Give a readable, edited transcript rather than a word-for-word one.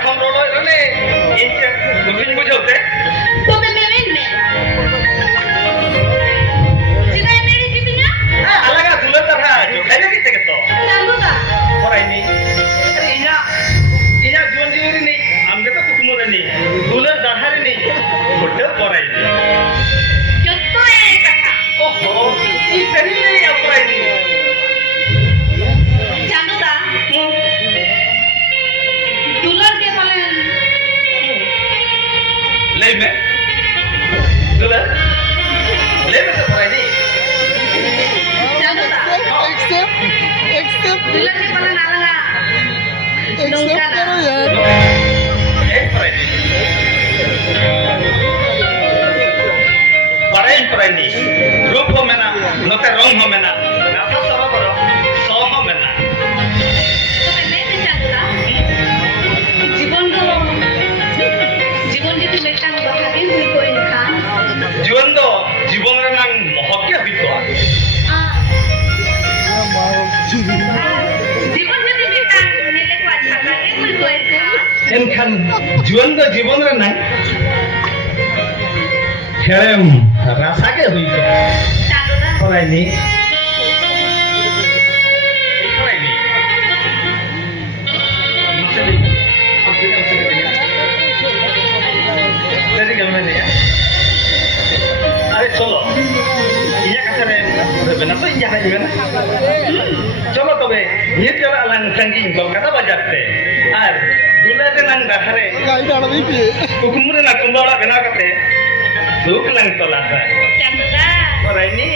कथम रोड रने इनके बुकिंग बुझोते तो मैं में जिना मेरी कितना अलग दुलर तरह जो खाने की तक तो चालूगा और आई नहीं अरे इना जीवन जीवरी नहीं हम जगह कुकुमो नहीं दुलर दहारे नहीं बोलते और आई नहीं जत्तो है कथा ओहो ये कहीं नहीं और आई नहीं चालूगा दुलर के बोले ले में दुलर ले में तो और आई नहीं चालूगा एक्सेप्ट दुलर के बोले नालगा एक्सेप्ट करो यार एक और आई नहीं बड़े पर आई नहीं रूप हो में ना नोते रंग हो में ना नाता सरो करो सो हो में ना तो मैं चालूगा जीवन को जीवन যদি মেটাং কথাকে ভুল করি না जीवन दो जीवन रे नांग महत्या बितवा জীবন যদি মেটাং নেলে কো আচ্ছা কাকে ভুল করি না एनखान जीवन दो जीवन रे नांग खेम रासा के हुई तो চালুদা पराई नी पराई नी jadi gimana ya अरे चलो iya kasare benar tuh iya kan gimana coba tobe ini coba alang sangking kol kata bajate ar dulu ada nang dahare गाड़ी डाल दी थी hukumnya nak kumbala benar kate duk lang tolasa চালুদা orang ini